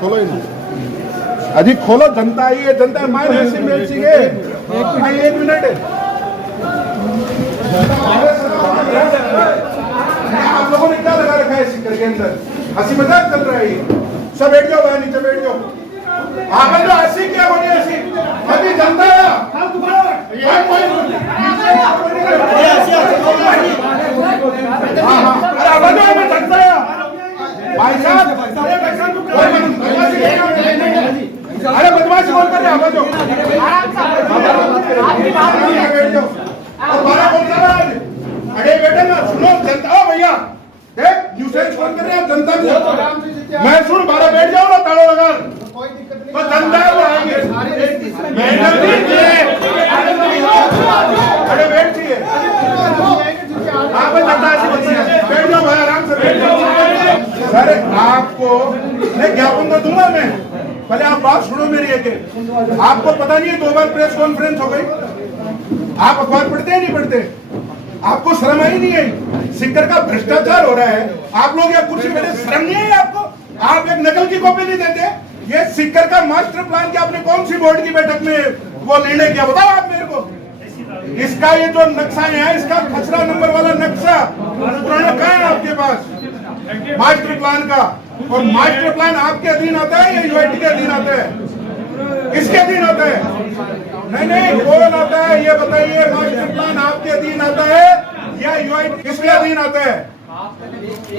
खोलो अजी खोलो, जनता आई है, जनता मार ऐसी मेल सीखे। एक मिनट आप लोगों ने क्या लगा रखा है सिक्कर के अंदर? हंसी मजाक चल रहा है ये। सब बैठ जाओ, भाई नीचे बैठ जाओ। आगे जो हंसी क्या बोली ऐसी? अभी जनता भाई साहब, अरे बदमाशी बोल कर आवाज हो। अरे बेटे ना सुनो, जनता भैया देख न्यूसेंस कौन कर रहे हैं जनता को। मैं सुन, 12 बैठ जाओ ना, तालों लगा तो जनता वो आएंगे। अरे बैठ चाहिए, आप जनता ऐसी बैठ जाओ भाई, आराम से बैठ जाओ। सर आपको मैं ज्ञापन तो दूंगा मैं, पहले आप बात सुनो मेरी एक। आपको पता नहीं है 2 बार प्रेस कॉन्फ्रेंस हो गई? आप अखबार पढ़ते हैं नहीं पढ़ते? आपको शर्म आई नहीं है? सिक्कर का भ्रष्टाचार हो रहा है, आप लोग यहाँ कुर्सी बैठे, शर्म नहीं है आपको? आप एक नकल की कॉपी नहीं देते? ये सिक्कर का मास्टर प्लान की आपने कौन सी बोर्ड की बैठक में वो निर्णय किया, बताओ आप मेरे को। इसका ये जो नक्शा है, इसका खसरा नंबर वाला नक्शा पुराना कहाँ है आपके पास मास्टर प्लान का? और मास्टर प्लान आपके अधीन आता है या यूआईटी के अधीन आता है? किसके अधीन आता है? नहीं कौन आता है ये बताइए। मास्टर प्लान आपके अधीन आता है या यूआईटी किसके अधीन आता है?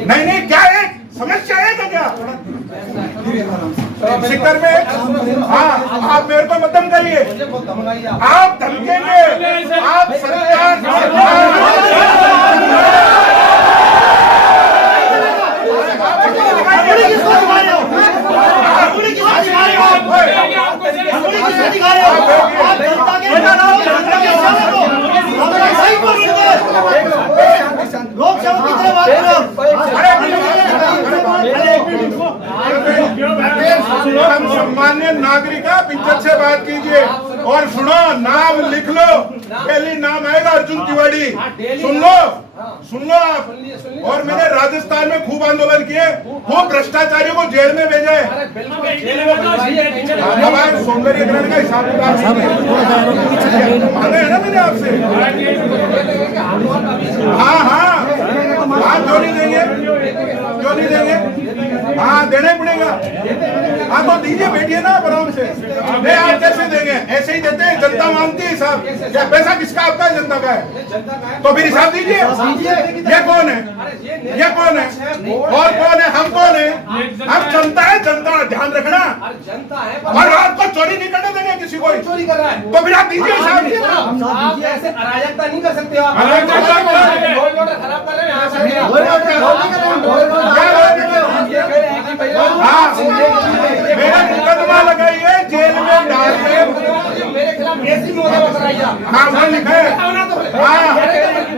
नहीं क्या है, समस्या है क्या सिक्कर में? हाँ, आप मेरे को मत धमकाइए, आप धमकेंगे, आप सरकार सम्मान्य नागरिक, आप इज्जत से बात कीजिए और सुनो, नाम लिख लो, पहले नाम आएगा अर्जुन तिवारी। सुन लो आप। और मैंने राजस्थान में खूब आंदोलन किए, खूब भ्रष्टाचारियों को जेल में भेजा है। सौंदर्यकरण का हिसाब मांगा है ना मैंने आपसे। हाँ क्यों नहीं देंगे? हाँ देना ही पड़ेगा। हाँ तो दीजिए, बैठिए ना आराम से। नहीं आप कैसे देंगे? ऐसे ही देते हैं, जनता मांगती है हिसाब। क्या पैसा किसका? आपका है, जनता का है? तो फिर हिसाब दीजिए। ये कौन है? और कौन है? हम कौन है? हम जनता है, जनता ध्यान रखना। और रात को चोरी नहीं करने देंगे किसी को। चोरी कर रहा है तो फिर आप दीजिए हिसाब। ऐसे अराजकता नहीं कर सकते आप। खराब कर रहे हैं। मेरा मुकदमा लगाइए, जेल में डाल के मेरे खिलाफ ऐसी मुकदमा कराइए। हाँ वो लिखा है। हाँ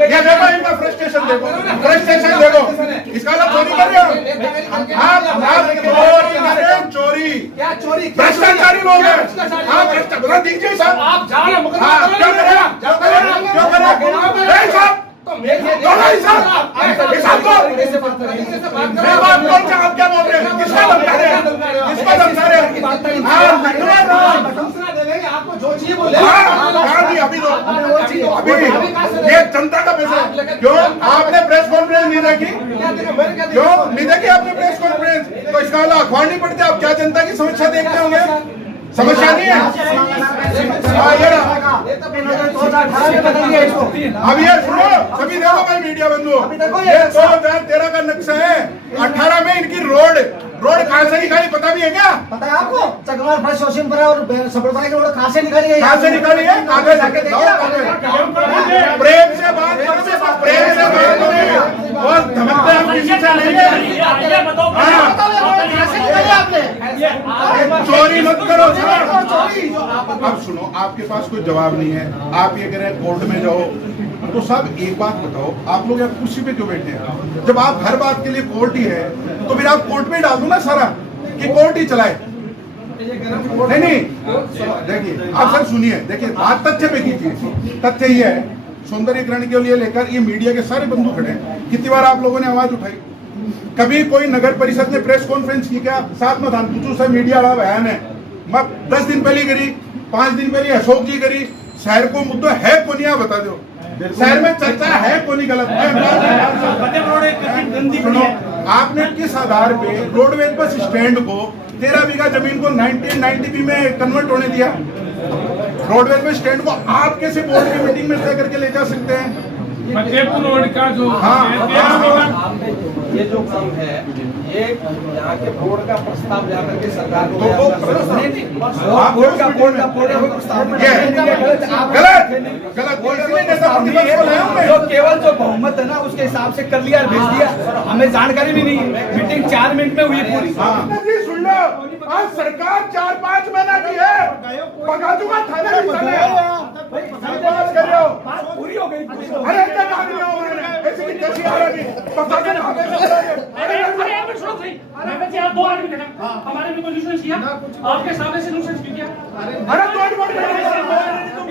ये देखो, इनका फ्रस्ट्रेशन देखो, इसका मतलब चोरी कर रहे हो आप चोरी। क्या चोरी? भ्रष्टाचारी लोग हैं। हाँ भ्रष्टाचार दीजिए साहब। आप जाओ ना मुकदमा क्यों करें? तो मेरे आप क्या बोल रहे हैं? किसका धमका रहे हैं? आपको जो चाहिए बोले। अभी ये जनता का पैसा है। क्यों आपने प्रेस कॉन्फ्रेंस नहीं देखी? क्यों नहीं देखी आपने प्रेस कॉन्फ्रेंस? तो इसका वाला अखबार नहीं पढ़ते आप? क्या जनता की समस्या देखते होंगे? समस्या नहीं है। अब ये सुनो, सभी देखो भाई मीडिया बंधु, ये 2013 का नक्शा है। 18 में इनकी रोड कहाँ से निकाली पता भी है क्या? पता है आपको? चकमार फर्स्ट शोशिमपुरा और सफरपुरा की रोड कहाँ से निकाली है? कहाँ से निकाली है? कागज प्रेम से बात करो, प्रेम से बात करो और धमकते हम किसी से नहीं है। चोरी मत करो। अब सुनो, आपके पास कोई जवाब नहीं है, आप ये कह रहे हैं कोर्ट में जाओ। तो साहब एक बात बताओ, आप लोग यहाँ कुर्सी पे क्यों बैठे हैं? जब आप हर बात के लिए कोर्ट ही है तो फिर आप कोर्ट में डाल दो ना सारा, कि कोर्ट ही चलाए। नहीं देखिए आप सर सुनिए, देखिए बात तथ्य पे कीजिए। तथ्य ये है सौंदर्यीकरण के लिए लेकर ये मीडिया के सारे बंधु खड़े हैं। कितनी बार आप लोगों ने आवाज उठाई? कभी कोई नगर परिषद ने प्रेस कॉन्फ्रेंस की क्या? साथ में धानपुचू से मीडिया वाला बयान है, मैं 10 दिन पहले करी, 5 दिन पहले अशोक जी करी। शहर को मुद्दा है को नहीं, बता दो शहर में चर्चा है को नहीं, गलत है। आपने किस आधार पे रोडवेज बस स्टैंड को 13 बीघा जमीन को 1990 में कन्वर्ट होने दिया? रोडवेज बस स्टैंड को आप कैसे बोर्ड की मीटिंग में तय करके ले जा सकते हैं? फतेहपुर रोड का जो ये जो काम है, ये यहाँ के बोर्ड का प्रस्ताव जाकर के सरकार को जो केवल जो बहुमत है ना उसके हिसाब से कर लिया और भेज दिया, हमें जानकारी भी नहीं है। मीटिंग 4 मिनट में हुई पूरी। सुन लो, आज सरकार 4-5 महीना की है, पका दूंगा थाने में चले कर रहे हो, पूरी हो गई। अरे क्या काम नहीं हो रहा है? ऐसी की कैसी आ रही है? पका के ना अरे एक मिनट सुनो सही। अरे बच्चे आप 2 आदमी खड़े, हमारे में कोई न्यूसेंस किया? आपके सामने से न्यूसेंस क्यों किया? अरे तो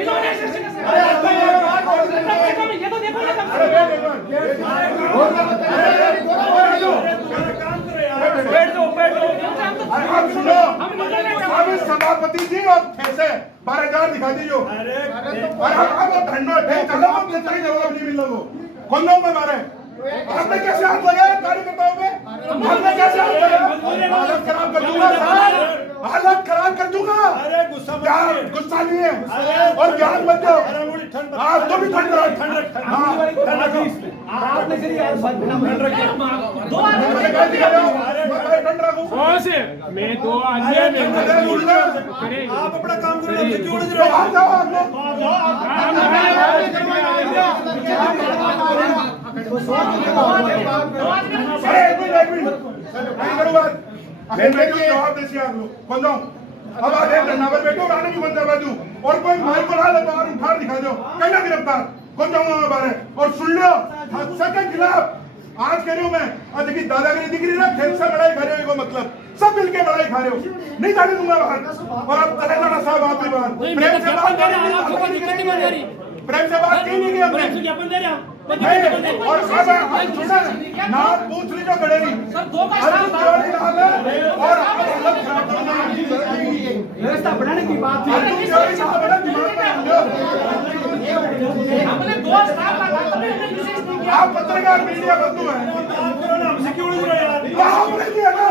इन्होंने ऐसे ये तो देखो ना कम से कम। सभापति जी और कैसे 12,000 दिखा दीजिए और हम ठंडा जवाब नहीं मिल रहा वो कौन लोग में मारे? आपने कैसे हाथ लगाया कार्यकर्ताओं में? आपने कैसे हाथ लगाया? हालत खराब कर दूंगा सर, हालत खराब कर दूंगा। गुस्सा नहीं है और ज्ञान मत दो। आप तो भी ठंड मैं 2 आदमी आप अपना काम करो। जवाब देसी आप लोग कौन जाऊं? अब आधे धरनावर बैठो, रानी भी बंद करवा दूं और कोई माइक को ला ले बाहर उठा दिखा दो, कहना गिरफ्तार कौन जाऊंगा मैं बाहर? और सुन लो, हादसा के खिलाफ आज कह रही हूं मैं। और देखिए दादागिरी दिख रही ना, खेल से लड़ाई खा रहे हो, मतलब सब मिलके लड़ाई खा रहे हो, नहीं जाने दूंगा बाहर। और अब तेलंगाना साहब आप भी बाहर प्रेम से बात की नहीं की हमने। और नाम पूछ ली जो खड़े नहीं और व्यवस्था बढ़ाने की बात है। हमने 2 स्टाफ लगा तो हमने विशेष नहीं किया। आप पत्रकार मीडिया बंधु हैं, आपने किया ना,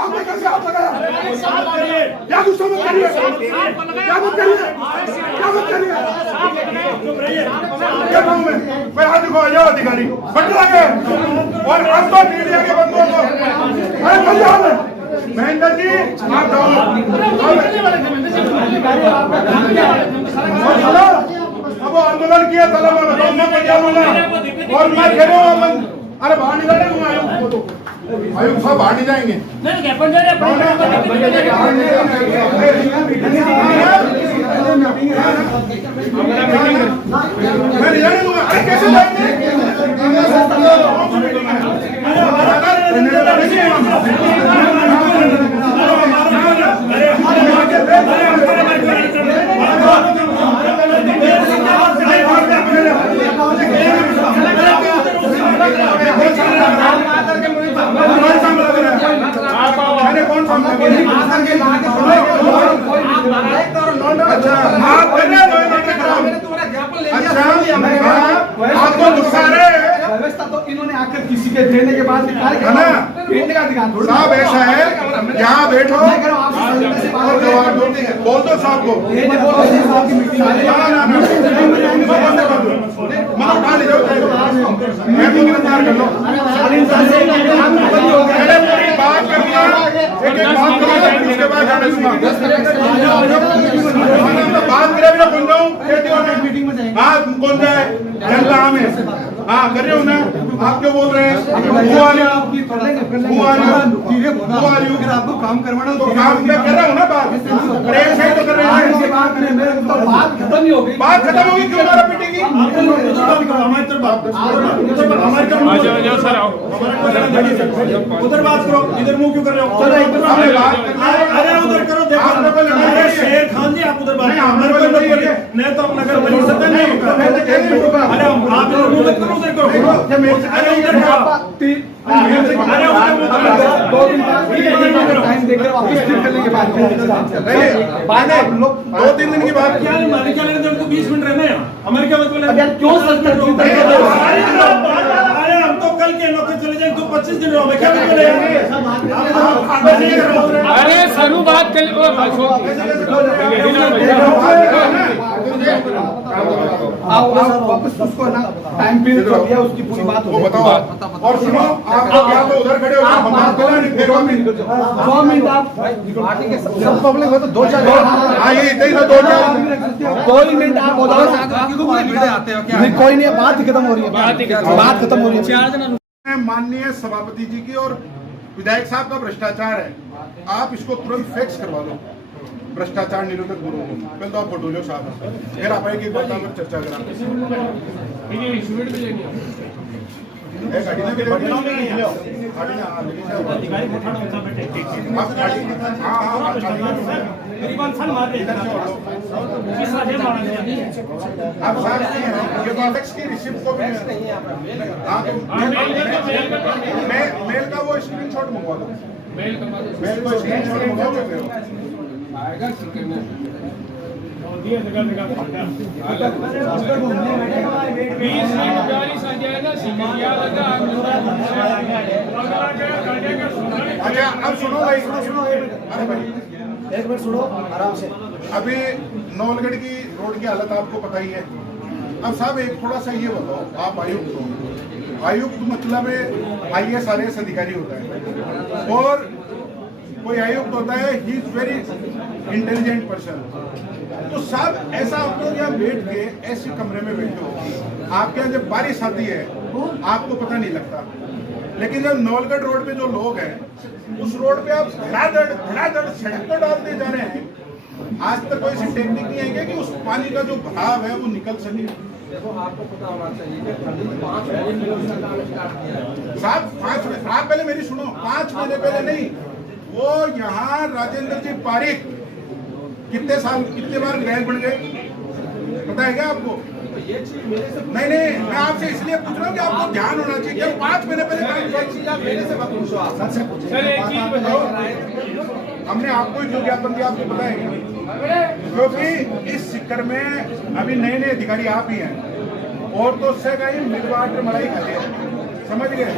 आपने कैसे हाथ लगाया? क्या गुस्सा मत करिए, क्या मत करिए, क्या मत करिए। क्या कहूँ मैं आज को आया अधिकारी बट रहे हैं और आज तो मीडिया के बंधुओं को अरे पंजाब में महेंद्र जी आप अब आंदोलन किया था मैं पंजाब में और मैं कह रहा हूँ अरे बाहर निकाले आयुक्त साहब बाहर नहीं जाएंगे। मैं नहीं जाने दूंगा। अरे कैसे जाएंगे? मैंने कौन सा अच्छा आप आपको गुस्सा व्यवस्था तो इन्होंने आकर किसी के देने के बाद साहब ऐसा है, यहाँ बैठो और जवाब दो, बोल दो साहब को मैं उठा ले जाओ, मैं भी गिरफ्तार कर लो। बात करनी है, एक बात करो उसके बाद जाने दूंगा। बात करे बिना कौन जाऊँ मीटिंग में बात कौन जाए जनता में हाँ कर रहे हो ना। आप क्यों बोल रहे हैं? आपको काम करवाना तो काम मैं कर रहा हूँ ना, बात प्रेम से तो कर रहे हैं। बात खत्म ही हो गई, बात खत्म होगी क्यों हमारा पीटेगी? उधर बात करो, इधर मुंह क्यों कर रहे हो? अरे उधर करो, देखो शेर खान जी आप उधर बात नहीं तो नगर परिषद नहीं। अरे करो उधर करो अरे उधर करो अरे उधर 2 दिन बाद टाइम देकर वापस फिर करने के बाद नहीं, लोग 2-3 दिन की बात क्या मालिक क्या लेने तो 20 मिनट रहना है हमारे क्या मतलब अब यार क्यों सर अरे हम तो कल के लोग चले जाएंगे तो 25 दिन रहो क्या मतलब अरे सरू बात कर वापस उसको ना टाइम पीरियड कर दिया उसकी पूरी बात वो बताओ। और सुनो, आप या तो उधर खड़े हो, हम बात कर रहे हैं, फिर 2 मिनट 2 मिनट आप पार्टी के सब पब्लिक हो तो 2-4 हाँ, ये इतना ही था, 2-4 कोई मिनट आप बताओ नहीं कोई नहीं बात खत्म हो रही है बात खत्म हो रही है माननीय सभापति जी की और विधायक साहब का भ्रष्टाचार है, आप इसको तुरंत फिक्स करवा दो। भ्रष्टाचार निरोधक ब्यूरो को पहले तो आप फोटो लो साहब, फिर आप आएगी बात पर चर्चा करा। गाड़ी में भी गाड़ी में आप साथ नहीं हैं, ये कॉन्टेक्स की रिसिप्ट को भी मेल का वो स्क्रीनशॉट मंगवा दो, मेल को स्क्रीनशॉट मंगवा दो आएगा करने 20 मिनट गाड़ी सजाएगा सिंगिया लगा अच्छा अब सुनो भाई, अरे भाई एक मिनट सुनो आराम से अभी नौलगढ़ की रोड की हालत आपको पता ही है। अब साहब एक थोड़ा सा ये बताओ, आप आयुक्त हो, आयुक्त मतलब IAS अधिकारी होता है और कोई आयुक्त होता है, he is very intelligent person. तो साहब ऐसा आप लोग यहाँ बैठ के ऐसे कमरे में बैठे हो, आपके यहाँ जब बारिश आती है आपको पता नहीं लगता, लेकिन जब नौलगढ़ रोड पे जो लोग हैं उस रोड पे आप धड़ाधड़ सड़क तो डालते जा रहे हैं, आज तक कोई ऐसी टेक्निक नहीं है कि उस पानी का जो बहाव है वो निकल सके। आपको पता होना चाहिए कि 5 महीने साहब 5 महीने, आप पहले मेरी सुनो, 5 महीने पहले नहीं, वो यहाँ राजेंद्र जी पारिक कितने बार विधायक बन गए पता है क्या आपको? ये चीज मेरे से नहीं, मैं आपसे इसलिए पूछ रहा हूँ कि आपको ध्यान होना चाहिए कि 5 महीने पहले मेरे से मत पूछो आप। सर एक चीज बताओ, हमने आपको जो ज्ञापन दिया आपको पता है क्या? क्योंकि इस सिक्कर में अभी नए अधिकारी आप ही हैं और तो उससे कहीं मिलवाट मलाई खाते हैं, समझ गए?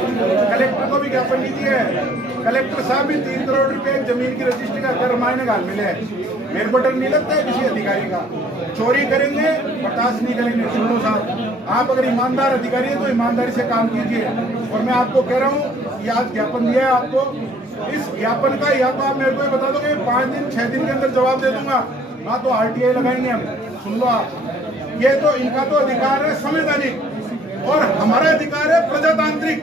कलेक्टर को भी ज्ञापन नहीं दिया है, कलेक्टर साहब भी 3 करोड़ रुपए जमीन की रजिस्ट्री का कर मायने घाल मिले हैं। मेरे को डर नहीं लगता है किसी अधिकारी का, चोरी करेंगे बर्दाश्त नहीं करेंगे। सुनो साहब, आप अगर ईमानदार अधिकारी हैं तो ईमानदारी से काम कीजिए। और मैं आपको कह रहा हूँ कि आज ज्ञापन दिया है आपको, इस ज्ञापन का या तो आप मेरे को बता दोगे 5 दिन 6 दिन के अंदर जवाब दे दूंगा, ना तो RTI लगाएंगे हम। सुन लो आप, ये तो इनका तो अधिकार है संवैधानिक और हमारा अधिकार है प्रजातांत्रिक,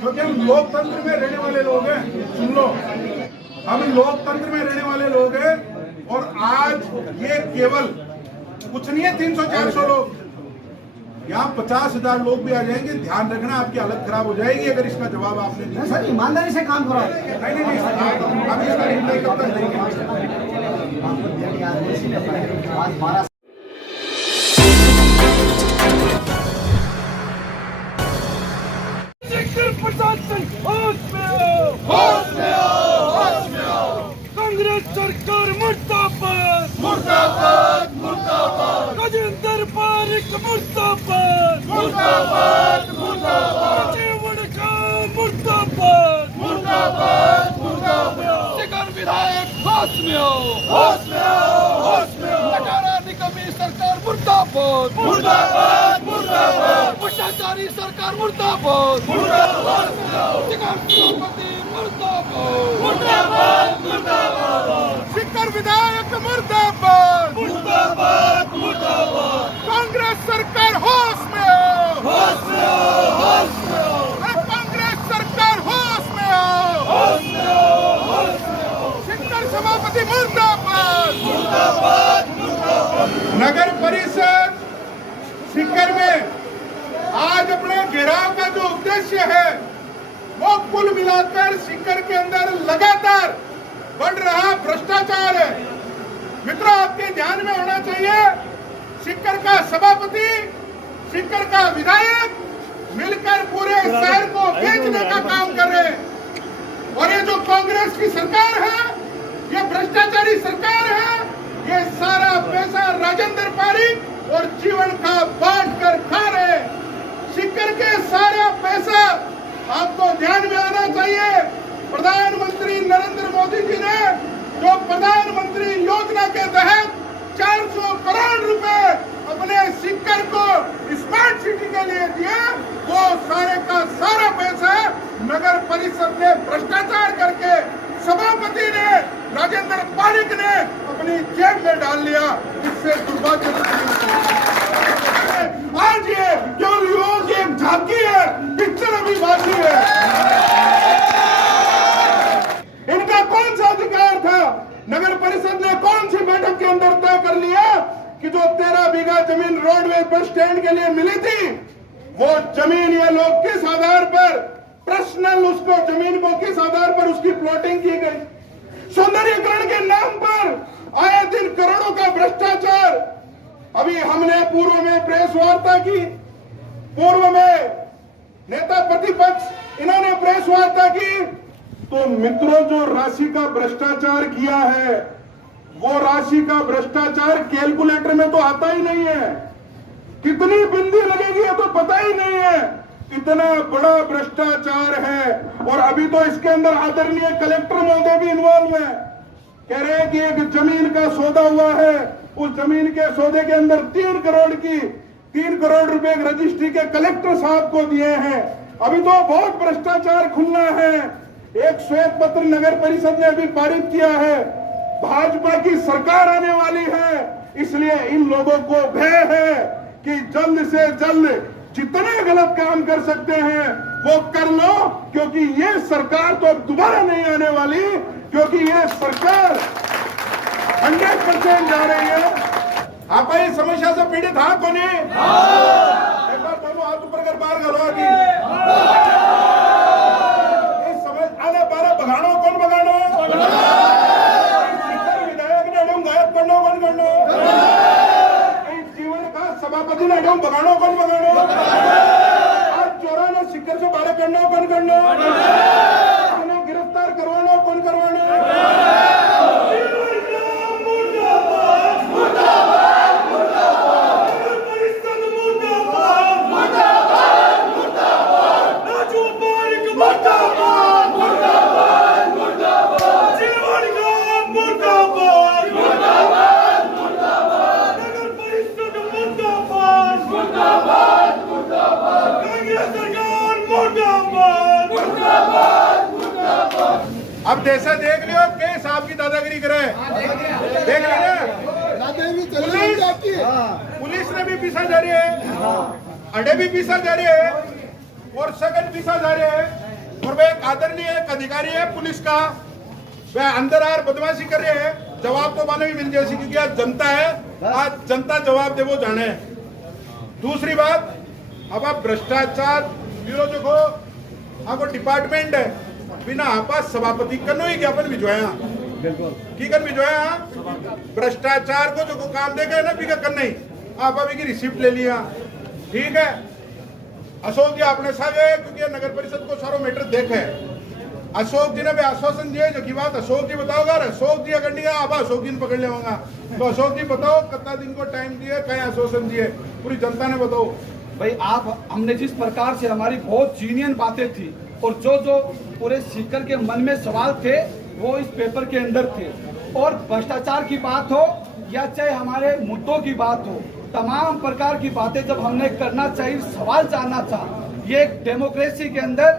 क्योंकि हम लोकतंत्र में रहने वाले लोग हैं। सुन लो, हम लोकतंत्र में रहने वाले लोग हैं और आज ये केवल कुछ नहीं है 300-400 लोग, यहाँ 50,000 लोग भी आ जाएंगे। ध्यान रखना, आपकी हालत खराब हो जाएगी अगर इसका जवाब आपने दिया। सर ईमानदारी से काम करो। नहीं, हम इसका निर्णय कब तक लेंगे? कांग्रेस सरकार मुर्दाबाद मुर्दाबाद मुर्दाबाद, राजेंद्र पारिक मुर्दाबाद मुर्दाबाद मुर्दाबाद, मुर्दाबाद मुर्दाबाद मुर्दाबाद, शिखर विधायक होश में हो, होश में हो, होश में हो, नकारा निकमी सरकार मुर्दाबाद मुर्दाबाद मुर्दाबाद, भ्रष्टाचारी सरकार मुर्दाबाद मुर्दाबाद, शिखर सभापति मुर्दाबाद मुर्दाबाद मुर्दाबाद, शिखर विधायक मुर्दाबाद मुर्दाबाद मुर्दाबाद, कांग्रेस सरकार होश में हो, होश में हो, होश में हो, कांग्रेस सरकार होश में हो, होश में हो, होश में हो, शिखर सभापति मुर्दाबाद मुर्दाबाद मुर्दाबाद। नगर परिषद सीकर में आज अपने घेराव का जो उद्देश्य है वो कुल मिलाकर सीकर के अंदर लगातार बढ़ रहा भ्रष्टाचार है। मित्रों, आपके ध्यान में होना चाहिए, सीकर का सभापति, सीकर का विधायक, मिलकर पूरे शहर को बेचने का काम कर रहे हैं। और ये जो कांग्रेस की सरकार है, ये भ्रष्टाचारी सरकार है, ये सारा पैसा राजेंद्र पारीक और जीवन का बांट कर खा रहे। सीकर के सारा पैसा आपको ध्यान में आना चाहिए। प्रधानमंत्री नरेंद्र मोदी जी ने जो प्रधानमंत्री योजना के तहत 400 करोड़ रुपए अपने सीकर को स्मार्ट सिटी के लिए दिए, वो सारे का सारा पैसा नगर परिषद ने भ्रष्टाचार करके सभापति ने राजेंद्र पारीक ने अपनी जेब में डाल लिया। इससे दुर्भाग्य आज ये केवल युवाओं की एक झांकी है, पिक्चर अभी बाकी है। इनका कौन सा अधिकार था? नगर परिषद ने कौन सी बैठक के अंदर तय कर लिया कि जो 13 बीघा जमीन रोडवेज बस स्टैंड के लिए मिली थी, वो जमीन ये लोग किस आधार पर पर्सनल उसको जमीन को किस आधार पर उसकी प्लॉटिंग की गई? सौंदर्यीकरण के नाम पर आए दिन करोड़ों का भ्रष्टाचार। अभी हमने पूर्व में प्रेस वार्ता की, पूर्व में नेता प्रतिपक्ष इन्होंने प्रेस वार्ता की, तो मित्रों जो राशि का भ्रष्टाचार किया है, वो राशि का भ्रष्टाचार कैलकुलेटर में तो आता ही नहीं है। कितनी बिंदी लगेगी ये तो पता ही नहीं है, इतना बड़ा भ्रष्टाचार है। और अभी तो इसके अंदर आदरणीय कलेक्टर महोदय भी इन्वॉल्व है। कह रहे हैं कि एक जमीन का सौदा हुआ है, उस जमीन के सौदे के अंदर 3 करोड़ रुपए रजिस्ट्री के कलेक्टर साहब को दिए हैं। अभी तो बहुत भ्रष्टाचार खुलना है। एक श्वेत पत्र नगर परिषद ने अभी पारित किया है। भाजपा की सरकार आने वाली है, इसलिए इन लोगों को भय है कि जल्द से जल्द जितने गलत काम कर सकते हैं वो कर लो, क्योंकि ये सरकार तो अब दोबारा नहीं आने वाली, क्योंकि ये सरकार 100% जा रही है। आप इस समस्या से पीड़ित हाँ को नहीं? एक बार दोनों हाथ ऊपर कर बाहर करो आगे। इस समय आने 12 बगाड़ो कौन बगाड़ो? विधायक ने अडम गायब करना कौन करना? जीवन का सभापति ने अडम बगाड़ो कौन बगाड़ो? आज चोरा ने सिक्कर से बाहर करना कौन करना? उन्हें गिरफ्तार करवाना कौन करवाना? अब जैसा देख लियो के साहब की दादागिरी करे, देख ली ना? पुलिस ने भी पीछा जा रही है, अड्डे भी पीछा जा रही है और सघन पीछा जा रहे हैं। और वह एक आदरणीय एक अधिकारी है पुलिस का, वह अंदर आर बदमाशी कर रहे हैं। जवाब तो माने भी मिल जाए, क्योंकि आज जनता है, आज जनता जवाब दे वो जाने। दूसरी बात, अब आप भ्रष्टाचार ब्यूरो जो को आपको डिपार्टमेंट है, बिना आपा सभापति कनो ही ज्ञापन भिजवाया की कर भिजवाया। भ्रष्टाचार को जो को काम देगा ना बिका कर नहीं, आप अभी की रिसिप्ट ले लिया, ठीक है। अशोक जी आपने साहब है, क्योंकि नगर परिषद को सारो मैटर देखे। अशोक जी ने भी आश्वासन दिए, जो की बात अशोक जी बताओगा। अशोक जी अगर नहीं आप अशोक जी ने पकड़ लेगा, तो अशोक जी बताओ कितना दिन को टाइम दिए, कहीं आश्वासन दिए, पूरी जनता ने बताओ। भाई आप, हमने जिस प्रकार से हमारी बहुत जीनियन बातें थी और जो पूरे सीकर के मन में सवाल थे वो इस पेपर के अंदर थे। और भ्रष्टाचार की बात हो या चाहे हमारे मुद्दों की बात हो, तमाम प्रकार की बातें जब हमने करना चाहिए, सवाल जानना था। ये एक डेमोक्रेसी के अंदर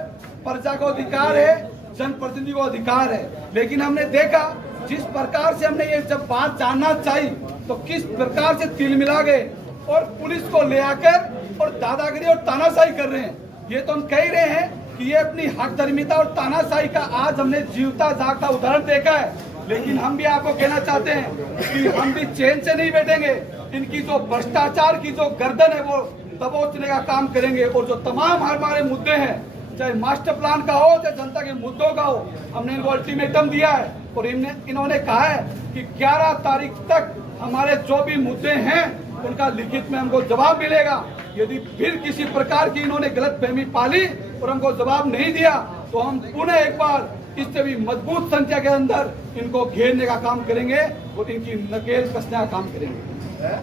प्रजा को अधिकार है, जनप्रतिनिधि को अधिकार है। लेकिन हमने देखा जिस प्रकार से हमने ये जब बात जानना चाहिए तो किस प्रकार से तिल मिला गए और पुलिस को ले आकर और दादागिरी और तानाशाही कर रहे हैं। ये तो हम कह रहे हैं कि ये अपनी हकदर्मिता और तानाशाही का आज हमने जीवता जागता उदाहरण देखा है। लेकिन हम भी आपको कहना चाहते हैं कि हम भी चैन से नहीं बैठेंगे। इनकी जो भ्रष्टाचार की जो गर्दन है वो दबोचने का काम करेंगे। और जो तमाम हमारे मुद्दे हैं, चाहे मास्टर प्लान का हो चाहे जनता के मुद्दों का हो, हमने इनको अल्टीमेटम दिया है और इन्होंने कहा है कि 11 तारीख तक हमारे जो भी मुद्दे हैं उनका लिखित में हमको जवाब मिलेगा। यदि फिर किसी प्रकार की इन्होंने गलतफहमी पाली और हमको जवाब नहीं दिया तो हम पुनः एक बार इससे भी मजबूत संख्या के अंदर इनको घेरने का काम करेंगे और इनकी नकेल कसने का काम करेंगे।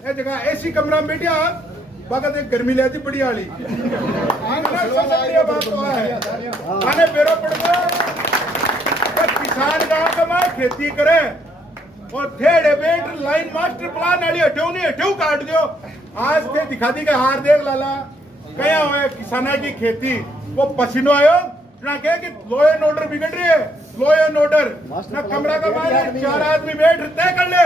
ये जगह ऐसी कमरा में बैठिया बात एक गर्मी ले आती बड़ी वाली बात तो है आने पेरो पड़ेगा किसान गांव का मैं खेती करे और थेड़े बेट लाइन मास्टर प्लान वाली हटेऊ नहीं हटेऊ काट दियो आज थे दिखा दी के हार देख लाला कया हुए किसाना की खेती वो पसीनो आयो ना कहे कि लॉ एंड ऑर्डर बिगड़ रही है लॉ एंड ऑर्डर ना कमरा का मालिक 4 आदमी बैठ तय कर ले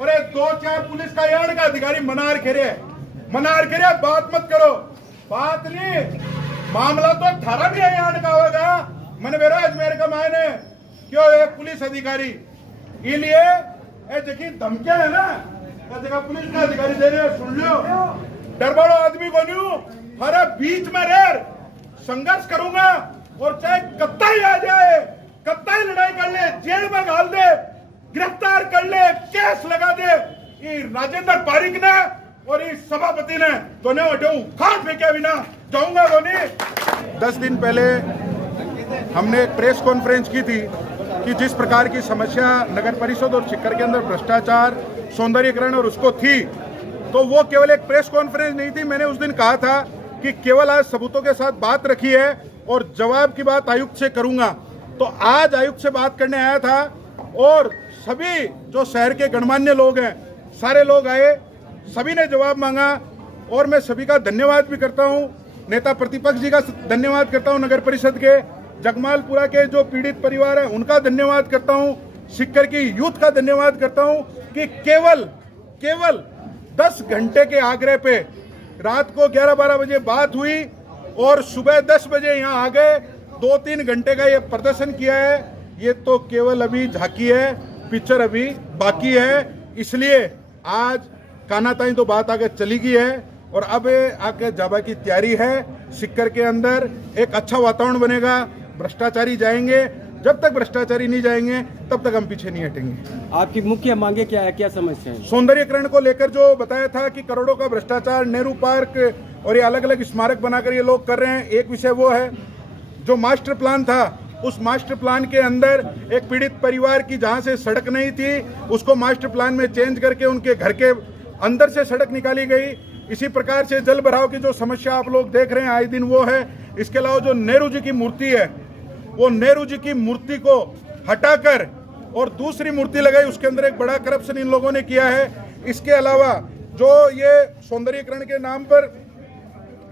और 2-4 पुलिस का यार्ड का अधिकारी मनार खेरे बात मत करो बात नहीं मामला तो थारा भी है यार्ड का होगा मैंने मेरा अजमेर का मायने क्यों एक पुलिस अधिकारी इसलिए देखिए धमकियां है ना जगह पुलिस का अधिकारी दे रहे हो सुन लो डरबड़ो आदमी को नहीं हर बीच में रह संघर्ष करूंगा और चाहे कत्ता ही आ जाए कत्ता ही लड़ाई कर ले जेल में डाल दे गिरफ्तार कर ले केस लगा दे ये राजेंद्र पारिक ने और इस सभापति ने दोनों हटाऊ खान फेंके बिना जाऊंगा दोनों। 10 दिन पहले हमने एक प्रेस कॉन्फ्रेंस की थी कि जिस प्रकार की समस्या नगर परिषद और सीकर के अंदर भ्रष्टाचार सौंदर्यीकरण और उसको थी तो वो केवल एक प्रेस कॉन्फ्रेंस नहीं थी। मैंने उस दिन कहा था कि केवल आज सबूतों के साथ बात रखी है और जवाब की बात आयुक्त से करूंगा। तो आज आयुक्त से बात करने आया था और सभी जो शहर के गणमान्य लोग हैं सारे लोग आए सभी ने जवाब मांगा और मैं सभी का धन्यवाद भी करता हूं। नेता प्रतिपक्ष जी का धन्यवाद करता हूं, नगर परिषद के जगमालपुरा के जो पीड़ित परिवार है उनका धन्यवाद करता हूं, सीकर की यूथ का धन्यवाद करता हूं कि केवल 10 घंटे के आग्रह पे रात को 11-12 बजे बात हुई और सुबह 10 बजे यहाँ आ गए। 2-3 घंटे का ये प्रदर्शन किया है। ये तो केवल अभी झांकी है, पिक्चर अभी बाकी है। इसलिए आज कानाताई तो बात आगे चली गई है और अब आगे जाबा की तैयारी है। सीकर के अंदर एक अच्छा वातावरण बनेगा, भ्रष्टाचारी जाएंगे। जब तक भ्रष्टाचारी नहीं जाएंगे तब तक हम पीछे नहीं हटेंगे। आपकी मुख्य मांगे क्या है, क्या समस्या है? सौंदर्यीकरण को लेकर जो बताया था कि करोड़ों का भ्रष्टाचार, नेहरू पार्क और ये अलग अलग स्मारक बनाकर ये लोग कर रहे हैं। एक विषय वो है जो मास्टर प्लान था, उस मास्टर प्लान के अंदर एक पीड़ित परिवार की जहां से सड़क नहीं थी उसको मास्टर प्लान में चेंज करके उनके घर के अंदर से सड़क निकाली गई। इसी प्रकार से जल भराव की जो समस्या आप लोग देख रहे हैं आए दिन वो है। इसके अलावा जो नेहरू जी की मूर्ति है वो नेहरू जी की मूर्ति को हटाकर और दूसरी मूर्ति लगाई, उसके अंदर एक बड़ा करप्शन इन लोगों ने किया है। इसके अलावा जो ये सौंदर्यीकरण के नाम पर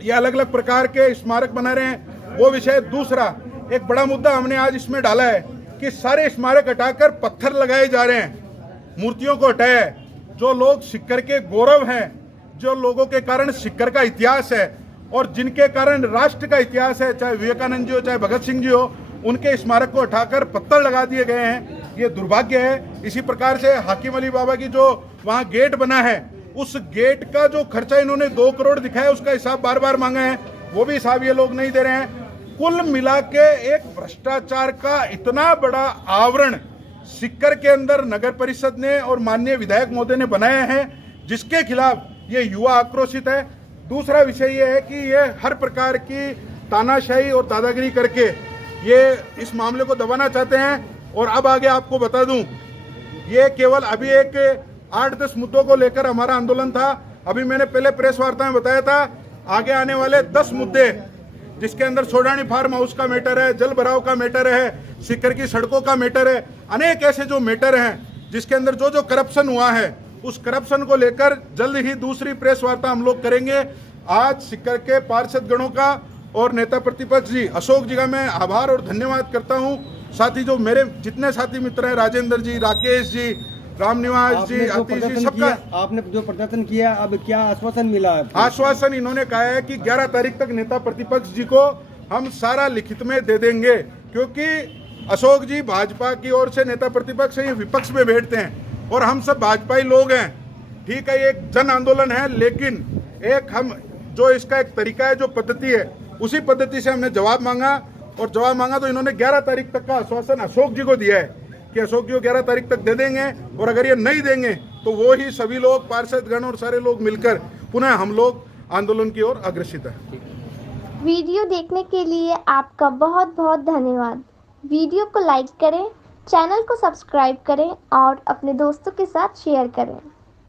ये अलग अलग प्रकार के स्मारक बना रहे हैं वो विषय। दूसरा एक बड़ा मुद्दा हमने आज इसमें डाला है कि सारे स्मारक हटाकर पत्थर लगाए जा रहे हैं, मूर्तियों को हटाया है। जो लोग सीकर के गौरव हैं, जो लोगों के कारण सीकर का इतिहास है और जिनके कारण राष्ट्र का इतिहास है, चाहे विवेकानंद जी हो चाहे भगत सिंह जी हो, उनके स्मारक को हटाकर पत्थर लगा दिए गए हैं। ये दुर्भाग्य है। इसी प्रकार से हाकिम अली बाबा की जो वहाँ गेट बना है उस गेट का जो खर्चा इन्होंने 2 करोड़ दिखाया उसका हिसाब बार बार मांगा है, वो भी हिसाब ये लोग नहीं दे रहे हैं। कुल मिला के एक भ्रष्टाचार का इतना बड़ा आवरण सीकर के अंदर नगर परिषद ने और माननीय विधायक महोदय ने बनाए हैं जिसके खिलाफ ये युवा आक्रोशित है। दूसरा विषय ये है कि ये हर प्रकार की तानाशाही और दादागिरी करके ये इस मामले को दबाना चाहते हैं। और अब आगे आपको बता दूं, ये केवल अभी एक 8-10 मुद्दों को लेकर हमारा आंदोलन था। अभी मैंने पहले प्रेस वार्ता में बताया था आगे आने वाले 10 मुद्दे जिसके अंदर सोडानी फार्म हाउस का मैटर है, जल भराव का मैटर है, सीकर की सड़कों का मैटर है, अनेक ऐसे जो मैटर हैं जिसके अंदर जो जो करप्शन हुआ है उस करप्शन को लेकर जल्द ही दूसरी प्रेस वार्ता हम लोग करेंगे। आज सीकर के पार्षद गणों का और नेता प्रतिपक्ष जी अशोक जी का मैं आभार और धन्यवाद करता हूं। साथ ही जो मेरे जितने साथी मित्र हैं, राजेंद्र जी, राकेश जी, रामनिवास जी, आतिश जी, सबका आपने जो प्रदर्शन किया अब क्या आश्वासन मिला है? आश्वासन इन्होंने कहा है कि 11 तारीख तक नेता प्रतिपक्ष जी को हम सारा लिखित में दे देंगे, क्योंकि अशोक जी भाजपा की ओर से नेता प्रतिपक्ष है, ये विपक्ष में बैठते हैं और हम सब भाजपाई लोग हैं। ठीक है, ये एक जन आंदोलन है, लेकिन एक हम जो इसका एक तरीका है, जो पद्धति है, उसी पद्धति से हमने जवाब मांगा और जवाब मांगा तो इन्होंने 11 तारीख तक का आश्वासन अशोक जी को दिया है कि अशोक जी को 11 तारीख तक दे देंगे। और अगर ये नहीं देंगे तो वो ही सभी लोग पार्षद गण और सारे लोग मिलकर पुनः हम लोग आंदोलन की ओर अग्रसित है। वीडियो देखने के लिए आपका बहुत बहुत धन्यवाद। वीडियो को लाइक करें, चैनल को सब्सक्राइब करें और अपने दोस्तों के साथ शेयर करें।